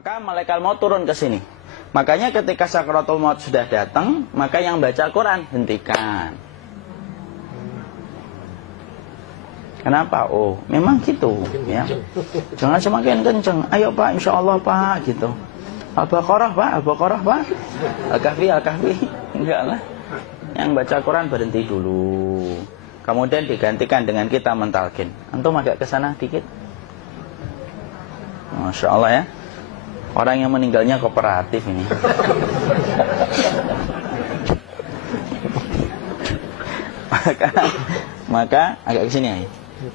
maka malaikat maut turun ke sini. Makanya ketika sakaratul maut sudah datang, maka yang baca Quran hentikan. Kenapa? Oh, memang gitu ya. Jangan semakin kenceng. Ayo Pak, insya Allah Pak, gitu. Al-Baqarah Pak, Al-Baqarah Pak. Al-Kahfi, Al-Kahfi. Enggak lah. Yang baca Quran berhenti dulu. Kemudian digantikan dengan kita mentalkin. Antum agak ke sana dikit. Masya Allah ya. Orang yang meninggalnya kooperatif ini. maka agak ke sini ya.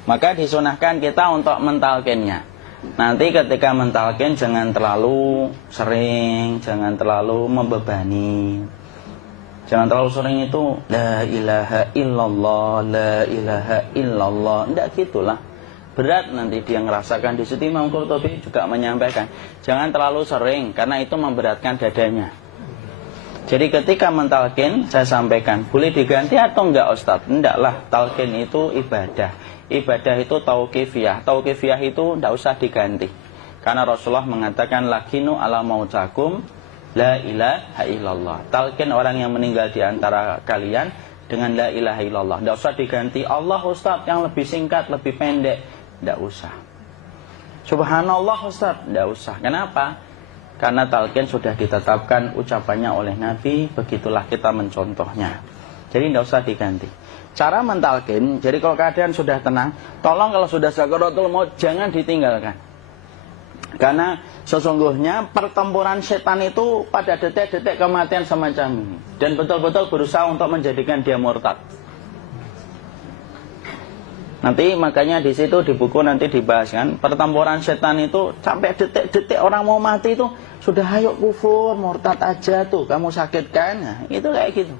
Maka disunahkan kita untuk mentalkinnya. Nanti ketika mentalkin jangan terlalu sering, jangan terlalu membebani. Jangan terlalu sering itu la ilaha illallah, la ilaha illallah. Tidak gitulah. Berat nanti dia ngerasakan. Di situ Imam Qurtubi juga menyampaikan, jangan terlalu sering karena itu memberatkan dadanya. Jadi ketika mentalkin, saya sampaikan, boleh diganti atau enggak Ustaz? Enggaklah, talkin itu ibadah. Ibadah itu tauqifiyah. Tauqifiyah itu enggak usah diganti. Karena Rasulullah mengatakan, lakinu ala mautakum la ilaha illallah. Talkin orang yang meninggal di antara kalian dengan la ilaha illallah. Enggak usah diganti Allah Ustaz yang lebih singkat, lebih pendek. Enggak usah. Subhanallah Ustaz, enggak usah. Kenapa? Karena talqin sudah ditetapkan ucapannya oleh Nabi, begitulah kita mencontohnya. Jadi tidak usah diganti. Cara mentalqin, jadi kalau keadaan sudah tenang, tolong kalau sudah sakaratul maut jangan ditinggalkan. Karena sesungguhnya pertempuran setan itu pada detik-detik kematian semacam ini. Dan betul-betul berusaha untuk menjadikan dia murtad. Nanti makanya di situ di buku nanti dibahas kan, pertempuran setan itu sampai detik-detik orang mau mati itu sudah ayo kufur, murtad aja tuh, kamu sakit kan? Nah, itu kayak gitu.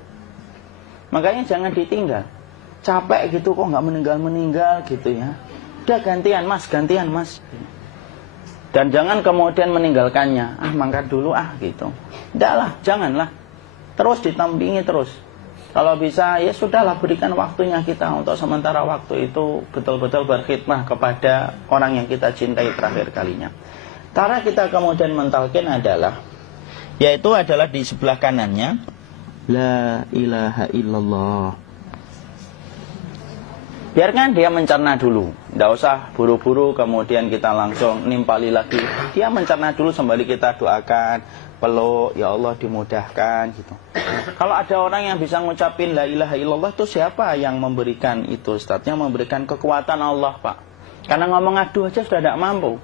Makanya jangan ditinggal. Capek gitu kok nggak meninggal gitu ya. Udah gantian mas. Dan jangan kemudian meninggalkannya. Mangkat dulu gitu. Udahlah, janganlah. Terus ditampingi terus. Kalau bisa ya sudahlah, berikan waktunya kita untuk sementara waktu itu betul-betul berkhidmah kepada orang yang kita cintai terakhir kalinya. Cara kita kemudian mentalkin adalah, yaitu adalah di sebelah kanannya la ilaha illallah. Biarkan dia mencerna dulu, tidak usah buru-buru kemudian kita langsung nimpali lagi. Dia mencerna dulu sembari kita doakan, peluk, ya Allah dimudahkan gitu. Kalau ada orang yang bisa ngucapin la ilaha illallah itu siapa yang memberikan itu Ustaz? Yang memberikan kekuatan Allah Pak. Karena ngomong aduh aja sudah tidak mampu.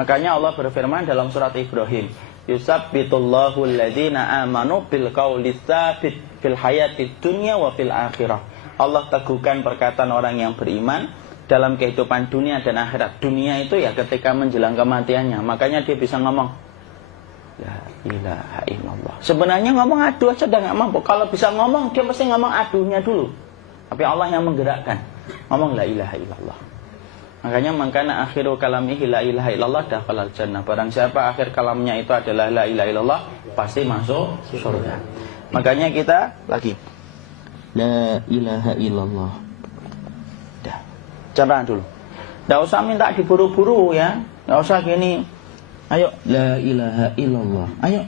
Makanya Allah berfirman dalam surat Ibrahim, yusabbitullahu alladhina amanu bil qawli tsabit fil hayatid dunya wa fil akhirah. Allah teguhkan perkataan orang yang beriman dalam kehidupan dunia dan akhirat. Dunia itu ya ketika menjelang kematiannya. Makanya dia bisa ngomong la ilaha illallah. Sebenarnya ngomong aduh aja udah gak mampu. Kalau bisa ngomong, dia mesti ngomong aduhnya dulu. Tapi Allah yang menggerakkan. Ngomong la ilaha illallah. Makanya mangkana akhiru kalamihi la ilaha illallah dakhalal jannah. Barang siapa akhir kalamnya itu adalah la ilaha illallah, pasti masuk surga. Makanya kita lagi la ilaha illallah. Dah. Cara dulu. Enggak usah minta diburu-buru ya. Enggak usah gini. Ayo la ilaha illallah. Ayo.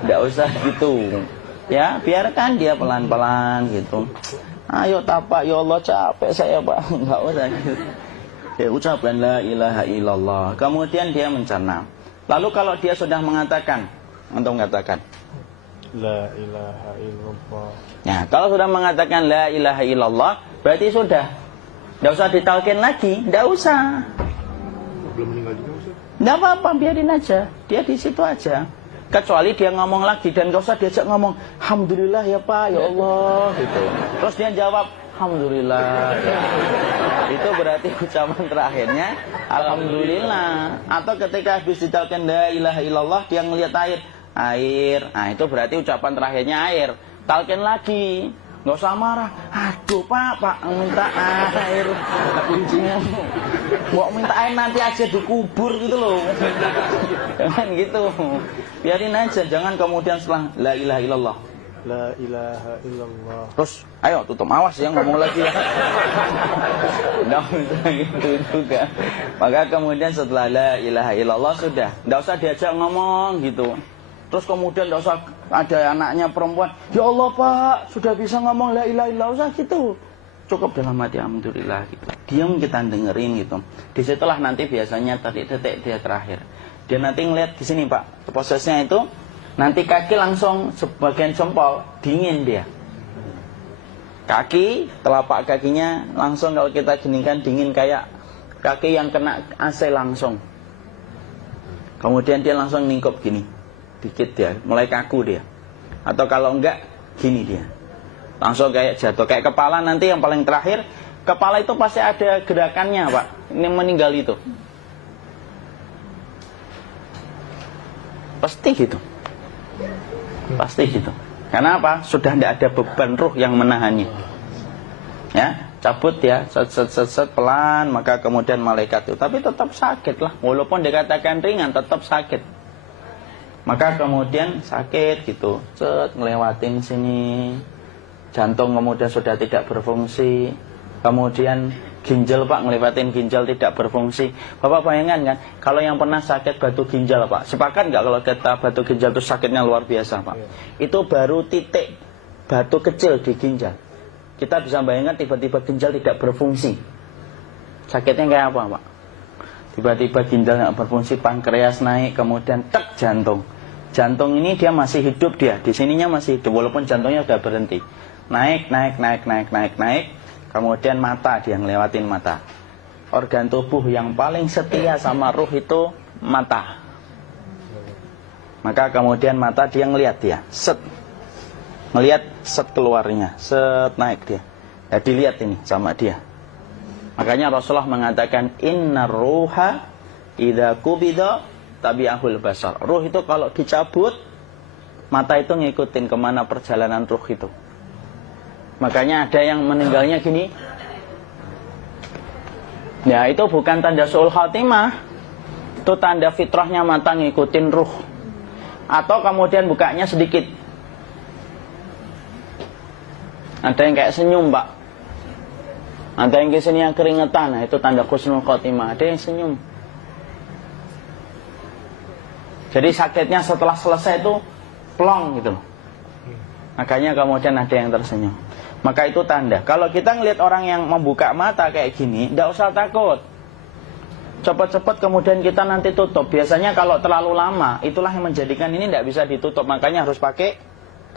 Enggak usah gitu. Ya, biarkan dia pelan-pelan gitu. Ayo tapak, ya Allah capek saya Pak. Enggak usah gitu. Dia ucapkan la ilaha illallah. Kemudian dia mencerna. Lalu kalau dia sudah mengatakan, untuk mengatakan la ilaha illallah. Nah, kalau sudah mengatakan la ilaha illallah, berarti sudah. Tidak usah ditalkin lagi, tidak usah. Belum meninggal juga Ustaz? Tidak apa-apa, biarin aja. Dia di situ aja. Kecuali dia ngomong lagi dan gak usah diajak ngomong alhamdulillah ya Pak, ya Allah gitu. Terus dia jawab alhamdulillah. Itu berarti ucapan terakhirnya alhamdulillah. Atau ketika habis ditalkin la ilaha illallah, dia ngelihat air. Nah, itu berarti ucapan terakhirnya air. Talkin lagi. Nggak usah marah. Aduh Pak minta air. Kuncinya mau minta air nanti aja dikubur gitu loh. Jangan gitu. Biarin aja. Jangan kemudian setelah la ilaha illallah La ilaha illallah. Terus, ayo tutup, awas yang ngomong lagi ya. Nggak usah gitu juga. Maka kemudian setelah la ilaha illallah sudah, nggak usah diajak ngomong gitu. Terus kemudian nggak usah ada anaknya perempuan, ya Allah Pak, sudah bisa ngomong la ilaha illallah, usah gitu. Cukup dalam hati alhamdulillah gitu. Diam kita dengerin gitu. Disitulah nanti biasanya tadi detik dia terakhir. Dia nanti ngeliat di sini Pak, prosesnya itu nanti kaki langsung sebagian jempol dingin dia. Kaki, telapak kakinya langsung kalau kita geningkan dingin kayak kaki yang kena AC langsung. Kemudian dia langsung ningkup gini, dikit dia, mulai kaku dia. Atau kalau enggak, gini dia. Langsung kayak jatuh, kayak kepala nanti yang paling terakhir. Kepala itu pasti ada gerakannya Pak, ini meninggal itu. Pasti gitu. Pasti gitu. Karena apa? Sudah tidak ada beban ruh yang menahannya. Ya, cabut ya, set pelan, maka kemudian malaikat itu. Tapi tetap sakit lah, walaupun dikatakan ringan, tetap sakit. Maka kemudian sakit gitu, ngelewatin sini, jantung kemudian sudah tidak berfungsi, kemudian ginjal Pak, ngelewatin ginjal tidak berfungsi. Bapak bayangkan kan, kalau yang pernah sakit batu ginjal Pak, sepakat nggak kalau kita batu ginjal itu sakitnya luar biasa Pak? Itu baru titik batu kecil di ginjal. Kita bisa bayangkan tiba-tiba ginjal tidak berfungsi. Sakitnya kayak apa Pak? Tiba-tiba ginjal nggak berfungsi, pankreas naik, kemudian tek jantung. Jantung ini dia masih hidup dia, di sininya masih hidup walaupun jantungnya sudah berhenti. Naik. Kemudian mata, dia ngelewatin mata. Organ tubuh yang paling setia sama ruh itu mata. Maka kemudian mata dia ngelihat dia, set. Ngelihat set keluarnya, set naik dia. Ya dilihat ini sama dia. Makanya Rasulullah mengatakan innar ruha idza qubida tabi'ahul basar. Ruh itu kalau dicabut, mata itu ngikutin kemana perjalanan ruh itu. Makanya ada yang meninggalnya gini. Ya itu bukan tanda su'ul khatimah. Itu tanda fitrahnya mata ngikutin ruh. Atau kemudian bukanya sedikit. Ada yang kayak senyum Pak. Ada yang kesini yang keringetan. Nah itu tanda husnul khatimah. Ada yang senyum. Jadi sakitnya setelah selesai itu plong gitu. Makanya kemudian ada yang tersenyum. Maka itu tanda. Kalau kita ngelihat orang yang membuka mata kayak gini, tidak usah takut. Cepat-cepat kemudian kita nanti tutup. Biasanya kalau terlalu lama, itulah yang menjadikan ini tidak bisa ditutup. Makanya harus pakai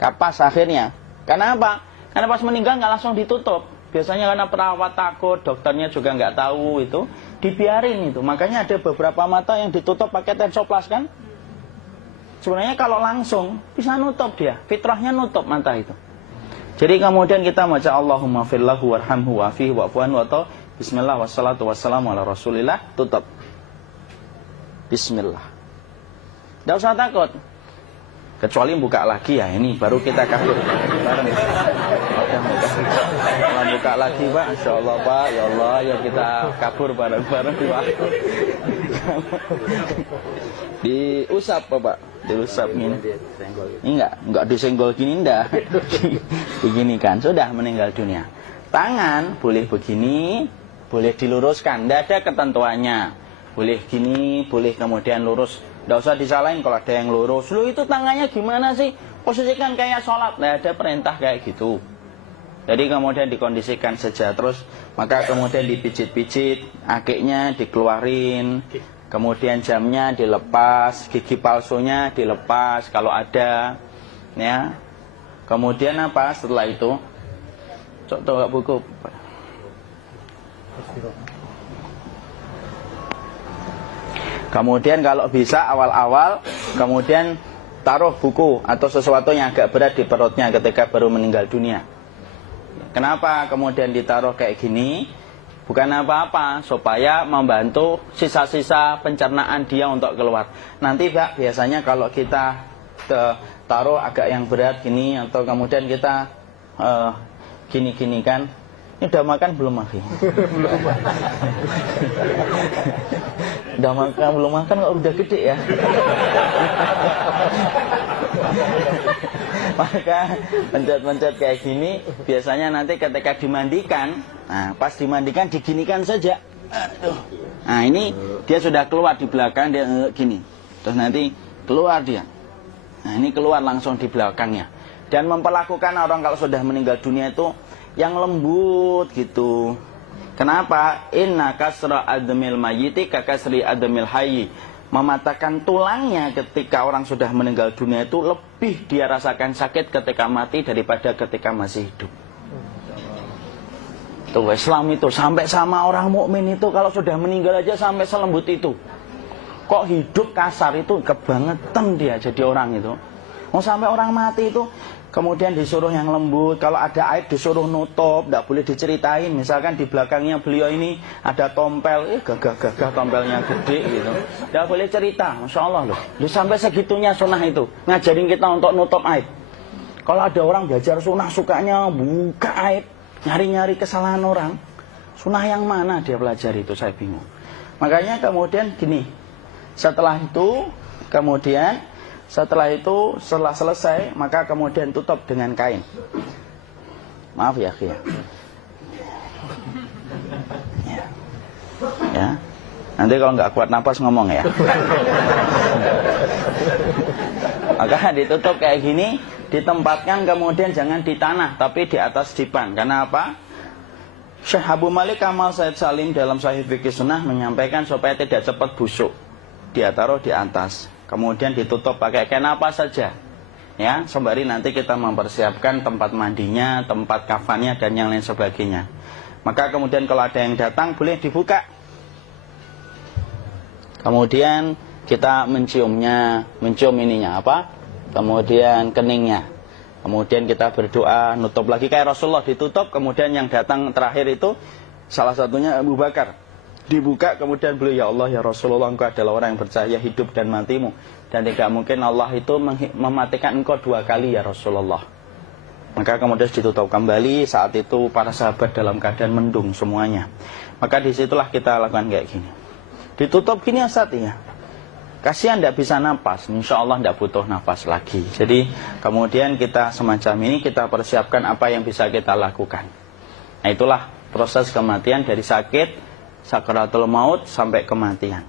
kapas akhirnya. Karena apa? Karena pas meninggal nggak langsung ditutup. Biasanya karena perawat takut, dokternya juga nggak tahu itu, dibiarin itu. Makanya ada beberapa mata yang ditutup pakai tensoplas kan? Sebenarnya kalau langsung bisa nutup dia, fitrahnya nutup mata itu. Jadi kemudian kita baca Allahumma fillahu warhamhu wa'afihi wa'fu'an wa ta bismillah wassalatu wassalamu ala rasulillah, tutup. Bismillah. Tidak usah takut. Kecuali buka lagi ya, ini baru kita kabur bareng. Kalau buka lagi Pak, Insya Allah Pak, ya Allah ya kita kabur bareng-bareng Pak. Diusap Pak, diusap gini. Ini enggak disenggol gini enggak. Begini kan, sudah meninggal dunia. Tangan boleh begini, boleh diluruskan, tidak ada ketentuannya. Boleh gini, boleh kemudian lurus. Tidak usah disalahin kalau ada yang lurus. Lu itu tangannya gimana sih? Posisikan kayak sholat. Tidak ada perintah kayak gitu. Jadi kemudian dikondisikan saja. Terus maka kemudian dipijit-pijit, akiknya dikeluarin. Kemudian jamnya dilepas, gigi palsunya dilepas kalau ada. Ya. Kemudian apa setelah itu? Coba buku. Kemudian kalau bisa awal-awal kemudian taruh buku atau sesuatu yang agak berat di perutnya ketika baru meninggal dunia. Kenapa kemudian ditaruh kayak gini? Bukan apa-apa, supaya membantu sisa-sisa pencernaan dia untuk keluar. Nanti Pak, biasanya kalau kita taruh agak yang berat gini atau kemudian kita gini-gini kan, ini udah makan belum Maki? Udah makan belum makan kok udah gede ya? Maka pencet-pencet kayak gini, biasanya nanti ketika dimandikan, nah pas dimandikan diginikan saja. Aduh. Nah ini dia sudah keluar di belakang, dia gini. Terus nanti keluar dia. Nah ini keluar langsung di belakangnya. Dan memperlakukan orang kalau sudah meninggal dunia itu yang lembut gitu. Kenapa? Inna kasra admil mayyiti kakasri admil hayyi. Mematahkan tulangnya ketika orang sudah meninggal dunia itu lebih dia rasakan sakit ketika mati daripada ketika masih hidup. Tuh Islam itu sampai sama orang mukmin itu kalau sudah meninggal aja sampai selembut itu. Kok hidup kasar itu kebangetan dia jadi orang itu. Mau sampai orang mati itu kemudian disuruh yang lembut, kalau ada aib disuruh nutup, tidak boleh diceritain. Misalkan di belakangnya beliau ini ada tompel, gagah-gagah tompelnya gede gitu, tidak boleh cerita. Masya Allah loh, sampai segitunya sunnah itu ngajarin kita untuk nutup aib. Kalau ada orang belajar sunnah sukanya buka aib, nyari-nyari kesalahan orang, sunnah yang mana dia pelajari itu, saya bingung. Makanya kemudian gini, setelah selesai maka kemudian tutup dengan kain. Maaf ya, ya. Ya. Nanti kalau nggak kuat napas ngomong ya. Maka ditutup kayak gini, ditempatkan kemudian jangan di tanah tapi di atas dipan. Karena apa? Syekh Abu Malik Kamal Said Salim dalam Sahih Fikih Sunnah menyampaikan supaya tidak cepat busuk. Dia taruh di atas. Kemudian ditutup pakai kain apa saja, ya, sembari nanti kita mempersiapkan tempat mandinya, tempat kafannya dan yang lain sebagainya. Maka kemudian kalau ada yang datang boleh dibuka. Kemudian kita mencium ininya apa? Kemudian keningnya. Kemudian kita berdoa, nutup lagi kayak Rasulullah ditutup. Kemudian yang datang terakhir itu salah satunya Abu Bakar. Dibuka kemudian beliau, ya Allah ya Rasulullah, engkau adalah orang yang percaya hidup dan matimu, dan tidak mungkin Allah itu mematikan engkau 2 kali ya Rasulullah. Maka kemudian ditutup kembali. Saat itu para sahabat dalam keadaan mendung semuanya. Maka disitulah kita lakukan kayak gini. Ditutup gini Ustaz ya. Kasihan tidak bisa napas, insya Allah tidak butuh napas lagi. Jadi kemudian kita semacam ini kita persiapkan apa yang bisa kita lakukan. Nah itulah proses kematian dari sakit sakaratul maut sampai kematian.